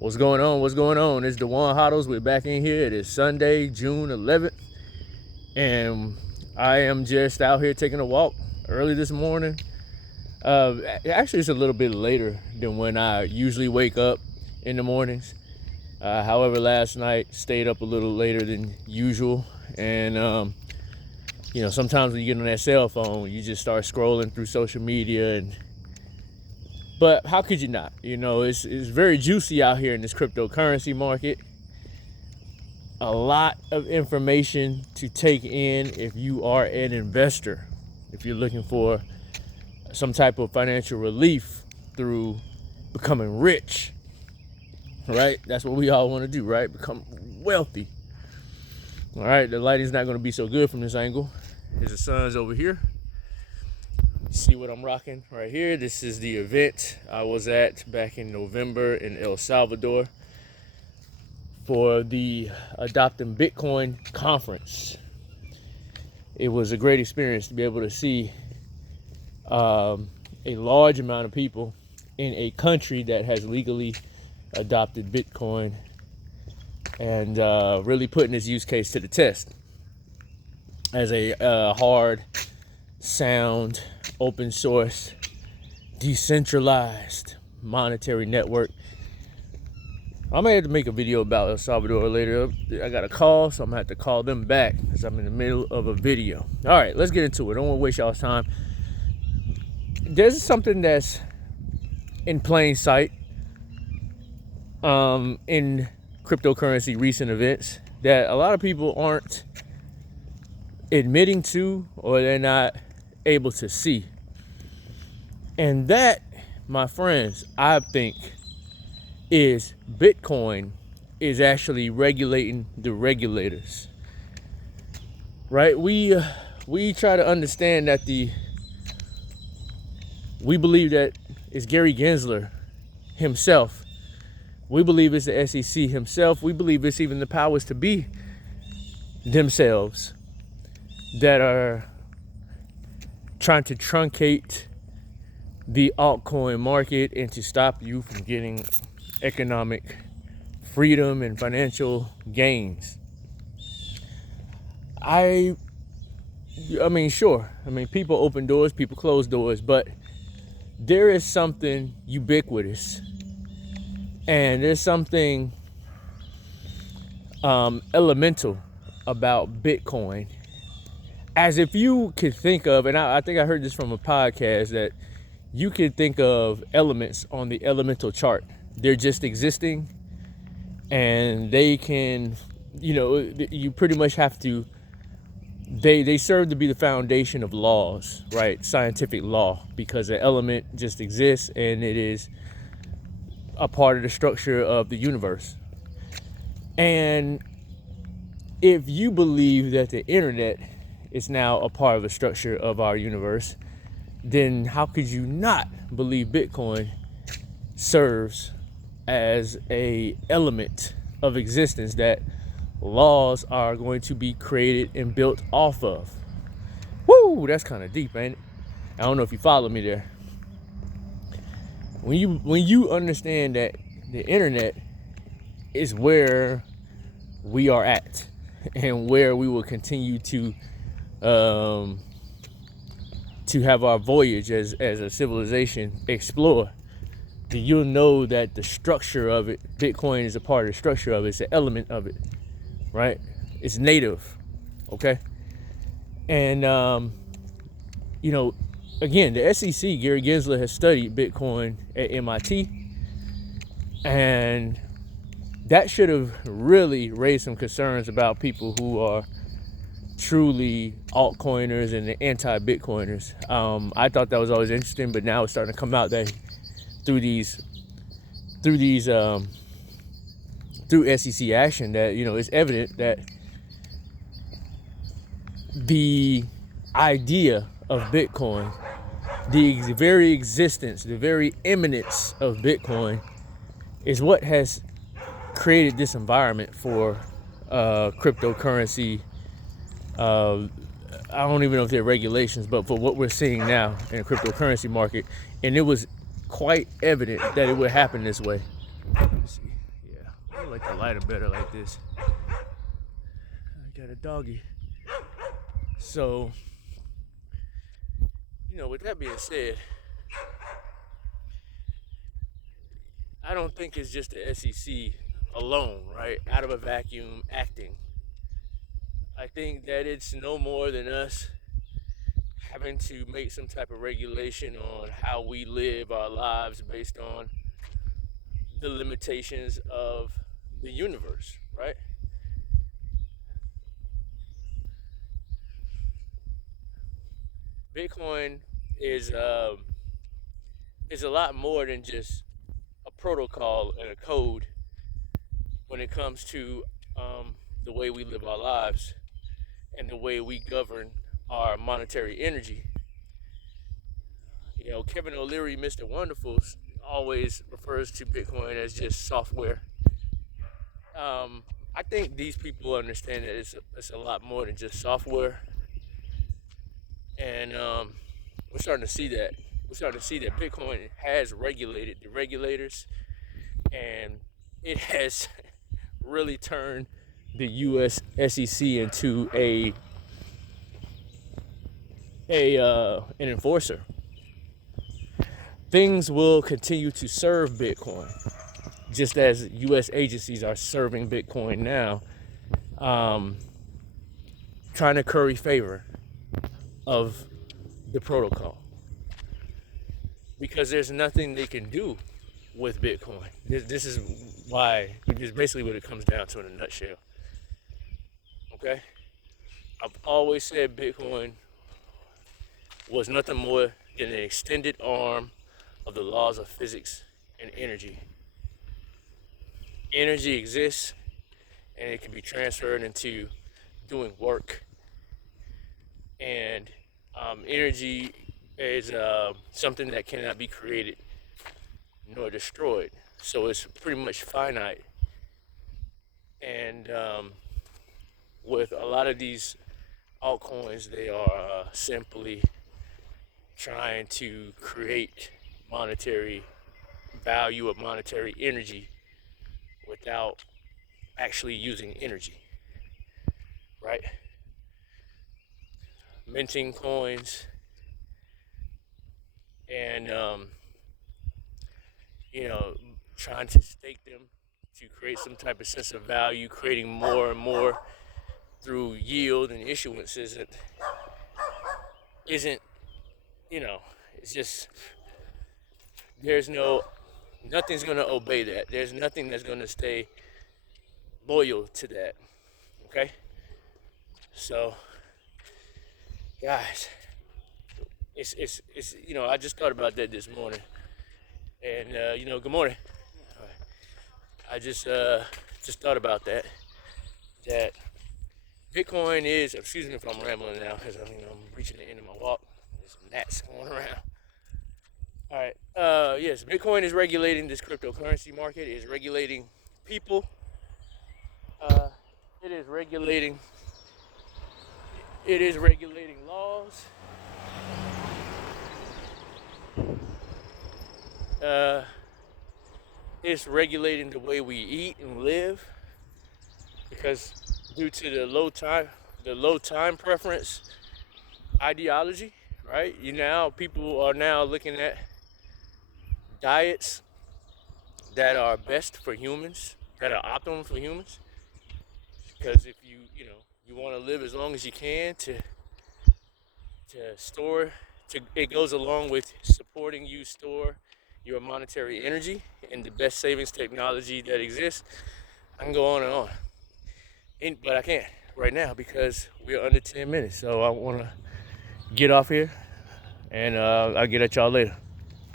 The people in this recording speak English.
What's going on? What's going on? It's Dewan Hoddles. We're back in here. It is Sunday, June 11th. And I am just out here taking a walk early this morning. Actually, it's a little bit later than when I usually wake up in the mornings. However, last night stayed up a little later than usual. And, sometimes when you get on that cell phone, you just start scrolling through social media. But how could you not? It's very juicy out here in this cryptocurrency market. A lot of information to take in if you are an investor. If you're looking for some type of financial relief through becoming rich, right? That's what we all want to do, right? Become wealthy. All right, the lighting's not going to be so good from this angle. There's the sun's over here. See what I'm rocking right here? This is the event I was at back in November in El Salvador for the Adopting Bitcoin conference. It was a great experience to be able to see a large amount of people in a country that has legally adopted Bitcoin and really putting its use case to the test as a hard, sound, open source, decentralized monetary network. I may have to make a video about El Salvador later. I got a call, so I'm gonna have to call them back because I'm in the middle of a video. All right, let's get into it. I don't want to waste y'all's time. There's something that's in plain sight in cryptocurrency recent events that a lot of people aren't admitting to, or they're not able to see. And that, my friends, I think is Bitcoin is actually regulating the regulators. Right? We try to understand that we believe that it's Gary Gensler himself. We believe it's the SEC himself. We believe it's even the powers to be themselves that are trying to truncate the altcoin market and to stop you from getting economic freedom and financial gains. I mean, sure. I mean, people open doors, people close doors, but there is something ubiquitous and there's something elemental about Bitcoin. As if you could think of, and I think I heard this from a podcast, that you could think of elements on the elemental chart. They're just existing, and they can, you pretty much have to, they serve to be the foundation of laws, right? Scientific law, because the element just exists and it is a part of the structure of the universe. And if you believe that the internet is now a part of the structure of our universe, then how could you not believe Bitcoin serves as a element of existence that laws are going to be created and built off of? Woo, that's kind of deep, ain't it? I don't know if you follow me there. When you understand that the internet is where we are at and where we will continue to have our voyage as a civilization explore, then you'll know that the structure of it, Bitcoin is a part of the structure of it. It's an element of it, right? It's native, okay? And, again, the SEC, Gary Gensler, has studied Bitcoin at MIT, and that should have really raised some concerns about people who are truly altcoiners and the anti-Bitcoiners. I thought that was always interesting, but now it's starting to come out that through SEC action that, it's evident that the idea of Bitcoin, the very existence, the very imminence of Bitcoin is what has created this environment for cryptocurrency. I don't even know if they're regulations, but for what we're seeing now in the cryptocurrency market. And it was quite evident that it would happen this way. Let me see. like the lighter better like this. I got a doggy. So, with that being said, I don't think it's just the SEC alone, right, out of a vacuum acting. I think that it's no more than us having to make some type of regulation on how we live our lives based on the limitations of the universe, right? Bitcoin is is a lot more than just a protocol and a code when it comes to the way we live our lives and the way we govern our monetary energy. Kevin O'Leary, Mr. Wonderful, always refers to Bitcoin as just software. I think these people understand that it's a lot more than just software, and we're starting to see that. We're starting to see that Bitcoin has regulated the regulators, and it has really turned the U.S. SEC into an enforcer. Things will continue to serve Bitcoin, just as U.S. agencies are serving Bitcoin now, trying to curry favor of the protocol, because there's nothing they can do with Bitcoin. This is basically what it comes down to in a nutshell. Okay? I've always said Bitcoin was nothing more than an extended arm of the laws of physics and energy. Energy exists, and it can be transferred into doing work. And energy is something that cannot be created nor destroyed. So it's pretty much finite. And with a lot of these altcoins, they are simply trying to create monetary value of monetary energy without actually using energy, right? Minting coins and trying to stake them to create some type of sense of value, creating more and more through yield and issuances that isn't, it's just, nothing's going to obey that. There's nothing that's going to stay loyal to that, okay? So, guys, it's I just thought about that this morning, and good morning. I just thought about that Bitcoin is, excuse me if I'm rambling now, because I'm reaching the end of my walk. There's some gnats going around. All right. Yes, Bitcoin is regulating this cryptocurrency market. It is regulating people. It is regulating laws. It's regulating the way we eat and live, because due to the low time preference ideology, right? People are now looking at diets that are best for humans, that are optimum for humans, because if you want to live as long as you can it goes along with supporting you store your monetary energy and the best savings technology that exists. I can go on and on, but I can't right now because we're under 10 minutes. So I want to get off here, and I'll get at y'all later.